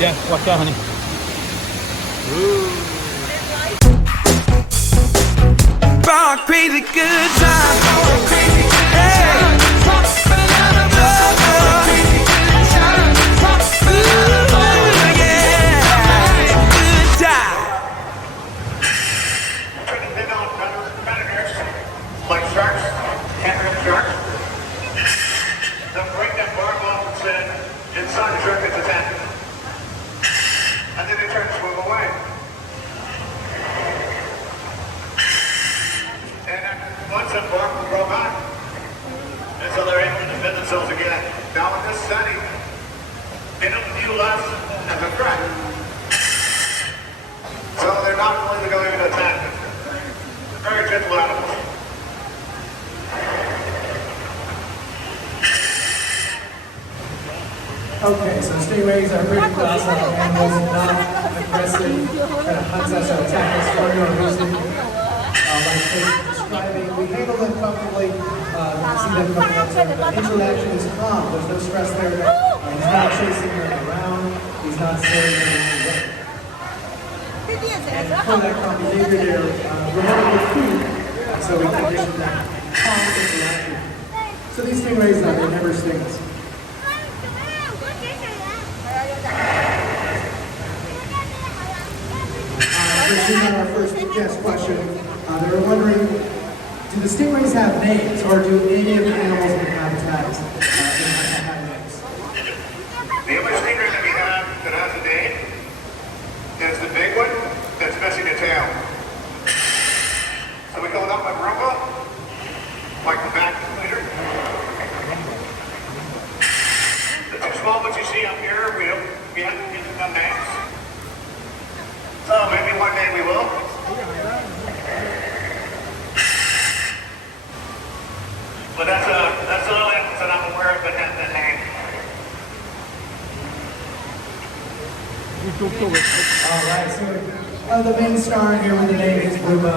Yeah, watch out, honey. For a crazy good time. Hey. Like sharks, hammerhead sharks. They'll break that barb off and say, inside the shark it's attacking them. And then they try to swim away. And once that barb will grow back, and so they're able to defend themselves again. Now in this setting, they don't view us as a threat. So they're not really going to attack them. They're very gentle animals. Okay, so stingrays are pretty docile animals, not aggressive, kind of hunts us or attack us for no reason. Like Chris describing, we handle them comfortably. You can see them coming up to them. The interaction is calm. There's no stress there. He's not chasing them around. He's not staring them away. And for that calm behavior, they're rewarded with food. And so we condition that calm interaction. So these stingrays, they never sting us. On our first guest question, they were wondering, do the stingrays have names, or do any of the animals in the habitats have names? The only stingray that we have that has a name is the big one that's missing a tail. So we call that one Rumba, like the back leader. The two small ones you see up here, we haven't given them names. So maybe one day we will. But that's the only animals that I'm aware of that have that name. Alright, so the main star here with the name is Bluma,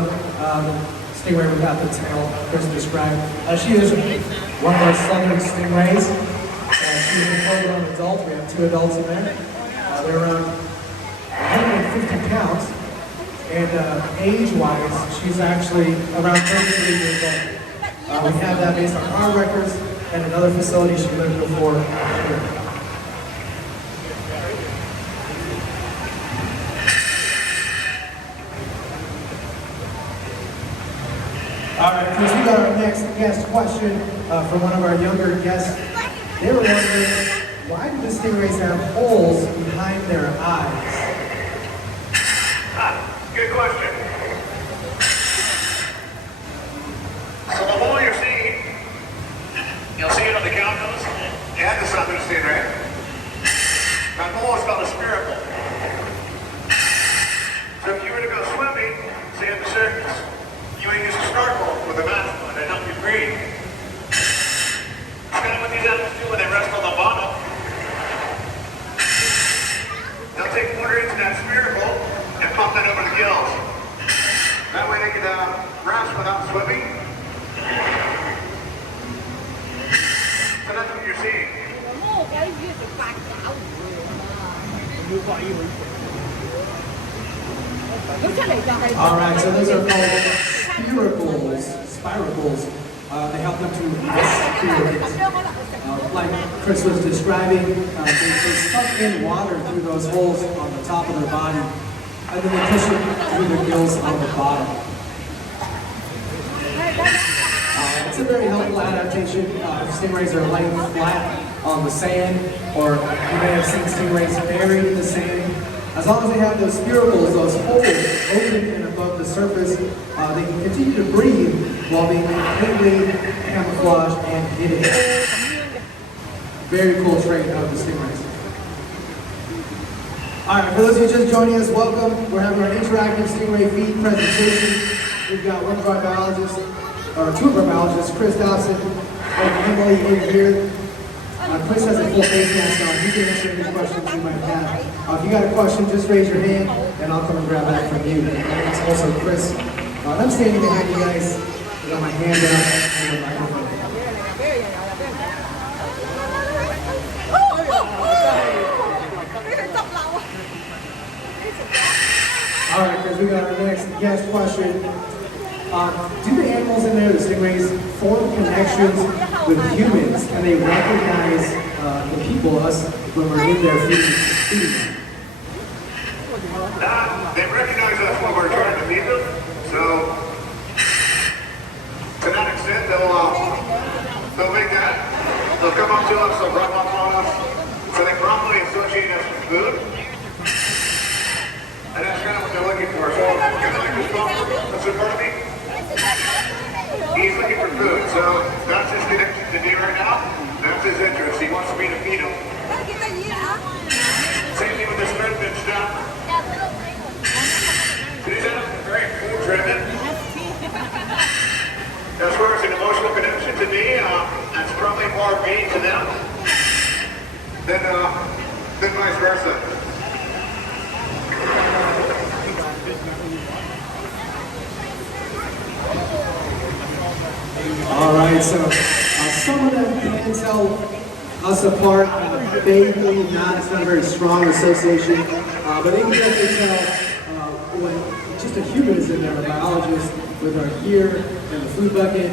stingray without the tail, Chris described. She is one of our southern stingrays. She is a full-grown adult. We have 2 adults in there. They're around 150 pounds, and age-wise, she's actually around 33 years old. We have that based on our records and another facility she lived before here. All right, Chris, we got our next guest question from one of our younger guests. They were wondering, why do the stingrays have holes behind their eyes? Good question. So the hole you're seeing, you'll see it on the countenance and the southern stingray. That hole is called a spiracle. So if you were to go swimming, say at the surface, you would use a snorkel with a mask on to help you breathe. It's kind of what these animals do when they rest on the bottom. They'll take water into that spiracle and pump that over the gills. That way they can rest without swimming. So that's what you're seeing. Alright, so those are called spiracles. They help them to respirate. Like Chris was describing, they suck in water through those holes on the top of their body, and then they push it through their gills on the bottom. It's a very helpful adaptation. Stingrays are laying flat on the sand, or you may have seen stingrays buried in the sand. As long as they have those spiracles, those holes open and above the surface, they can continue to breathe while being completely camouflaged and hidden. Very cool trait of the stingrays. Alright, for those of you just joining us, welcome. We're having our interactive stingray feed presentation. We've got one of our biologists, or 2 of our biologists, Chris Dawson and Emily in here. Chris has a full face mask on. He can answer any questions you might have. If you got a question, just raise your hand, and I'll come and grab that from you. And it's also Chris. I'm standing behind you guys. I got my hand out and the microphone. All right, guys, we got our next guest question. Do the animals in there, the stingrays, form connections with humans? Can they recognize the people, us, when we're in there feeding them? They recognize us when we're trying to feed them, so to that extent, they'll make that. They'll come up to us, they'll rub up on us, so they probably associate us with food. And that's kind of what they're looking for. So, kind of like this bumper that's in front of me. He's looking for food, so that's his connection to me right now. That's his interest. He wants me to feed him. Same thing with this Mermaid stuff. These animals are very food-driven. As far as an emotional connection to me, that's probably more me to them than vice versa. All right, so some of them can tell us apart. Vaguely, it's not a very strong association, but they can definitely tell when just a human is in there, a biologist with our gear and the food bucket.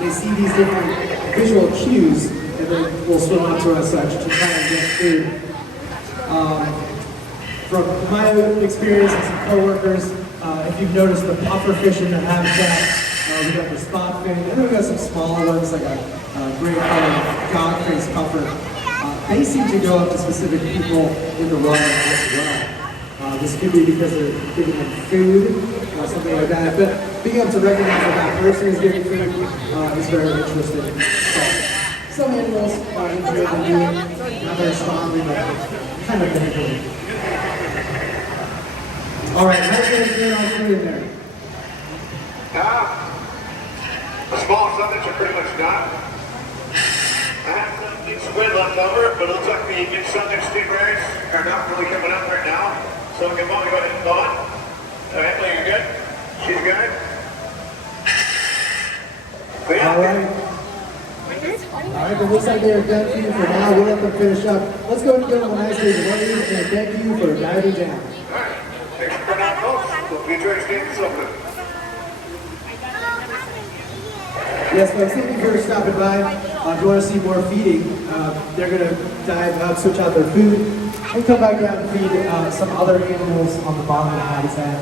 They see these different visual cues, and then will swim up to us to try and get food. From my own experience and some coworkers, if you've noticed the puffer fish in the habitat, we got the spot fin, and then we got some smaller ones like a great dog face puffer. They seem to go up to specific people in the water as well. This could be because they're giving them food or something like that, but being able to recognize that that person is getting food is very interesting. So, some animals are easier than doing, not very strongly, but kind of difficult. All right, how are you guys doing on food in there? The small summits are pretty much done. I have some big squid left over, but it looks like the mid-southern stingrays are not really coming up right now. So we can probably go ahead and thaw it. Emily, you're good? She's good? So, yeah. All right. All right, it looks like they're done for you for now. We'll let them finish up. Let's go and give them a nice big wave and thank you for diving down. All right. Thanks for coming out, folks. Hope you enjoy staying in Silverton. Yes, folks, thank you for stopping by. If you want to see more feeding, they're going to dive out, switch out their food, and come back down and feed some other animals on the bottom of the habitat.